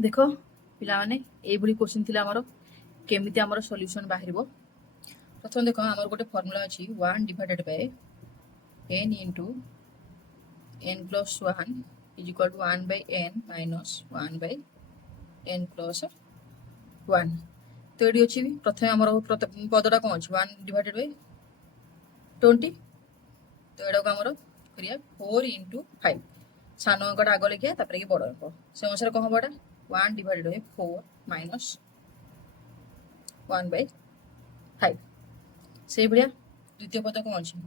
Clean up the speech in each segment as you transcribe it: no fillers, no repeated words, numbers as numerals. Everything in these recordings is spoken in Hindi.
देख पिला माने एभली क्वेश्चन थिला हमर केमिति हमर सॉल्यूशन बाहरिबो। प्रथम देख हमर गोटे फार्मूला अछि 1 divided by n into n plus 1 is equal to 1 by n minus 1 by n plus 1। तो एडी अछि प्रथम हमर पदटा कोन अछि 1 डिवाइडेड बाय 20। तो एडा को हमर करिया 4 into 5 सान अंकटा आग लिखिया तापर कि बड़ अंक से अनुसार कौन हबटा 1 डिवाइडेड बाय 4 माइनस 1 बाय 5। से बढ़िया द्वितीय पद कौन अछि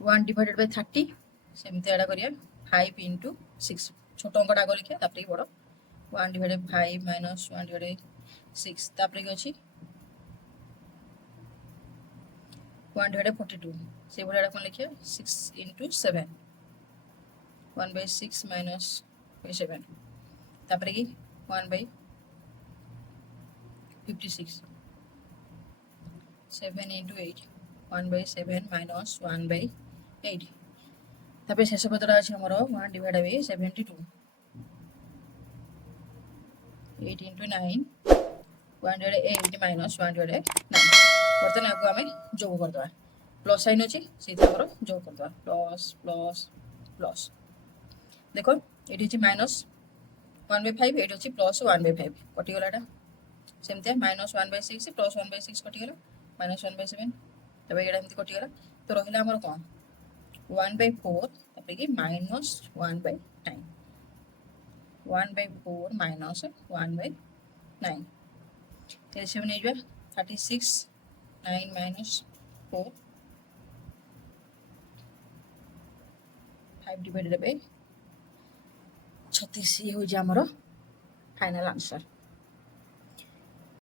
1 डिवाइडेड बाय 30 सेमते एडा करिया 5 into 6 छोट अंकटा आग लिखिया तापर कि बड़ 1 डिवाइडेड बाय 5 माइनस 1 डिवाइडेड 6 तापर कि अछि 1 डिवाइडेड 42 से बढ़िया कौन लिखिया 6 into 7 1 by 6 minus 7 तापर कि 1 by 56 7 into 8 1 by 7 minus 1 by 8 तापर शेष पदरा अछि हमर 1 divide by 72 8 into 9 1 divided 8 minus 1 divided 9। बर्तन आगो आमे जोग कर दवा प्लस साइन अछि सेति हमर जोग कर दवा प्लस प्लस प्लस। देखो एटी अछि माइनस 1 by 5 एटी अछि प्लस 1 by 5 कटि गलाटा सेमते माइनस 1 by 6 प्लस 1 by 6 कटि गला माइनस 1 by 7 तबे एडा हमति कटि गला। तो रहिला हमर कोन 1 by 4 तबे कि minus 1 by 9 1 by 4 minus 1 by 9 कैसे बने जो 36 9 minus 4 5 divided by 36 ये हो जा हमर फाइनल आंसर।